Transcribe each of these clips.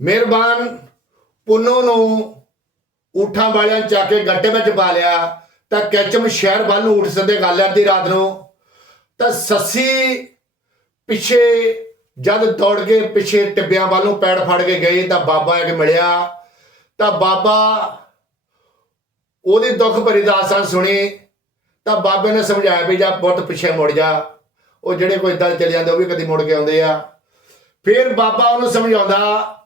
ਮਿਹਰਬਾਨ ਪੁੰਨੋ ਨੂੰ ਊਠਾਂ ਵਾਲਿਆਂ ਚਾ ਕੇ ਗੱਟੇ ਵਿੱਚ ਪਾ ਲਿਆ, ਤਾਂ ਕੈਚਮ ਸ਼ਹਿਰ ਵੱਲ ਨੂੰ ਊਠ ਸੰਦੇ ਗੱਲ ਅੱਧੀ ਰਾਤ ਨੂੰ। ਤਾਂ ਸੱਸੀ ਪਿੱਛੇ ਜਦ ਦੌੜ ਕੇ ਪਿੱਛੇ ਟਿੱਬਿਆਂ ਵੱਲੋਂ ਪੈੜ ਫੜ ਕੇ ਗਏ ਤਾਂ ਬਾਬਾ ਇੱਕ ਮਿਲਿਆ। ਤਾਂ ਬਾਬਾ ਉਹਦੇ ਦੁੱਖ ਭਰੀ ਦਾਸਾਂ ਸੁਣੀ। ਤਾਂ ਬਾਬੇ ਨੇ ਸਮਝਾਇਆ ਵੀ ਜਾ ਪੁੱਤ ਪਿੱਛੇ ਮੁੜ ਜਾ। ਉਹ ਜਿਹੜੇ ਕੋਈ ਇਦਾਂ ਚਲੇ ਜਾਂਦੇ, ਉਹ ਵੀ ਕਦੀ ਮੁੜ ਕੇ ਆਉਂਦੇ ਆ। ਫਿਰ ਬਾਬਾ ਉਹਨੂੰ ਸਮਝਾਉਂਦਾ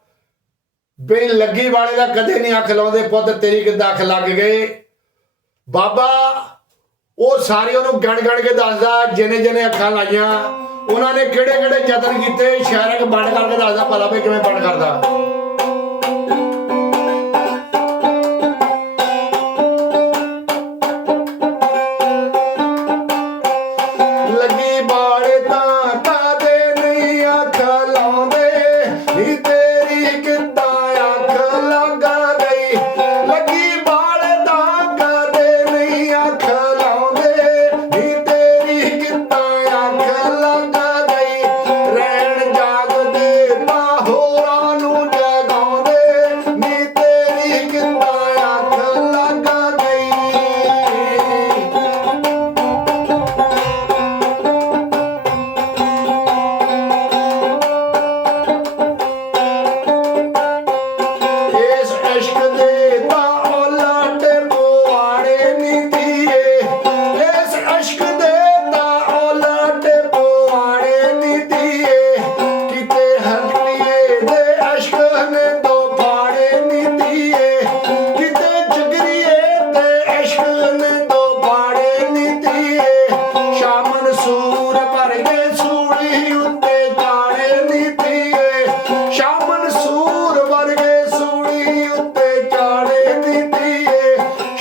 ਬੇ ਲੱਗੀ ਵਾਲੇ ਦਾ ਕਦੇ ਨਹੀਂ ਅੱਖ ਲਾਉਂਦੇ ਪੁੱਤ, ਤੇਰੀ ਕਿੱਦਾਂ ਅੱਖ ਲੱਗ ਗਏ ਬਾਬਾ, ਉਹ ਸਾਰੇ ਉਹਨੂੰ ਗਣ ਗਣ ਕੇ ਦੱਸਦਾ, ਜਿਨੇ ਜਿਨੇ ਅੱਖਾਂ ਲਾਈਆਂ, ਉਹਨਾਂ ਨੇ ਕਿਹੜੇ ਕਿਹੜੇ ਯਤਨ ਕੀਤੇ? ਸ਼ਾਇਰਕ ਬਣ ਕਰਕੇ ਦੱਸਦਾ ਪਤਾ ਵੀ ਕਿਵੇਂ ਬਣ ਕਰਦਾ।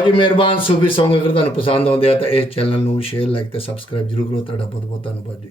ਲਓ ਜੀ, ਮਿਹਰਬਾਨ, ਸੂਫੀ ਸੌਂਗ ਅਗਰ ਤੁਹਾਨੂੰ ਪਸੰਦ ਆਉਂਦੇ ਆ ਤਾਂ ਇਸ ਚੈਨਲ ਨੂੰ ਸ਼ੇਅਰ ਲਾਈਕ ਤੇ ਸਬਸਕ੍ਰਾਈਬ ਜਰੂਰ ਕਰੋ। ਤੁਹਾਡਾ ਬਹੁਤ ਬਹੁਤ ਧੰਨਵਾਦ ਜੀ।